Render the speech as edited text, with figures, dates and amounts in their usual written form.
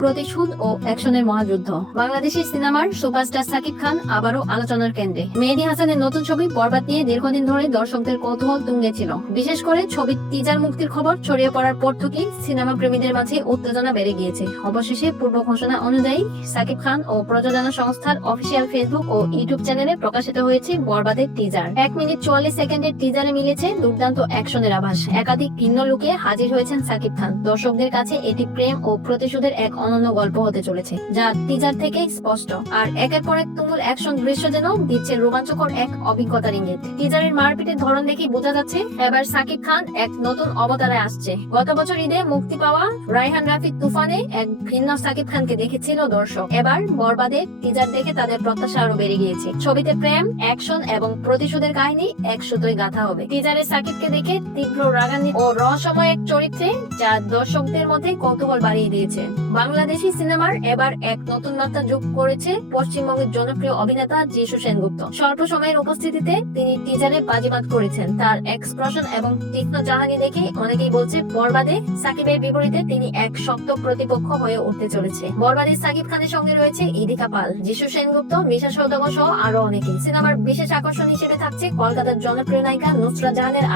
প্রতিশোধ ও অ্যাকশনের মহাযুদ্ধ। বাংলাদেশি সিনেমার সুপারস্টার সাকিব খান আবারও আলোচনার কেন্দ্রে। মেহেদী হাসানের নতুন ছবি বরবাদ নিয়ে দীর্ঘদিন ধরে দর্শকদের কৌতূহল তুঙ্গে ছিল। বিশেষ করে ছবির টিজার মুক্তির খবর ছড়িয়ে পড়ার পর থেকেই সিনেমা প্রেমীদের মাঝে উত্তেজনা বেড়ে গিয়েছে। অবশেষে পূর্ব ঘোষণা অনুযায়ী সাকিব খান ও প্রযোজনা সংস্থার অফিসিয়াল ফেসবুক ও ইউটিউব চ্যানেলে প্রকাশিত হয়েছে বরবাদের টিজার। 1 মিনিট 44 সেকেন্ডের টিজারে মিলেছে দুর্দান্ত অ্যাকশনের আভাস। একাধিক ভিন্ন লুকে হাজির হয়েছেন সাকিব খান। দর্শকদের কাছে এটি প্রেম ও প্রতিশোধের এক অনন্য গল্প হতে চলেছে, যা টিজার থেকেই স্পষ্ট। আর একের পর এক তুমুল অ্যাকশন দৃশ্য যেন দিচ্ছে রোমাঞ্চকর এক অভিজ্ঞতার ইঙ্গিত। টিজারের মারপিটের ধরন দেখেই বোঝা যাচ্ছে এবার সাকিব খান এক নতুন অবতারে আসছে। গত বছর ঈদে মুক্তি পাওয়া রায়হান রাফির তুফানে এক ভিন্ন সাকিব খানকে দেখেছিল দর্শক। এবার বরবাদের টিজার দেখে তাদের প্রত্যাশা আরো বেড়ে গিয়েছে। ছবিতে প্রেম, অ্যাকশন এবং প্রতিশোধের কাহিনী এক সুতোয় গাঁথা হবে। টিজারে সাকিবকে দেখে তীব্র রাগান্বিত ও রহস্যময় এক চরিত্রে, যা দর্শকদের মধ্যে কৌতূহল বাড়িয়ে দিয়েছে। বাংলাদেশি সিনেমার এবার এক নতুন মাত্রা যোগ করেছে পশ্চিমবঙ্গের জনপ্রিয় অভিনেতা যিশু সেনগুপ্ত। স্বল্প সময়ের উপস্থিতিতে তিনি টিজারে বাজিমাত করেছেন। তার এক্সপ্রেশন এবং তীক্ষ্ণ চাহনি দেখে অনেকেই বলছে বরবাদে সাকিবের বিপরীতে তিনি এক শক্ত প্রতিপক্ষ হয়ে উঠতে চলেছে। বরবাদে সাকিব খানের সঙ্গে রয়েছে ইদিকা পাল, যিশু সেনগুপ্ত, মিশা সওদাগর সহ আরো অনেকেই। সিনেমার বিশেষ আকর্ষণ হিসেবে থাকছে কলকাতার জনপ্রিয় নায়িকা নুসরাত জাহানের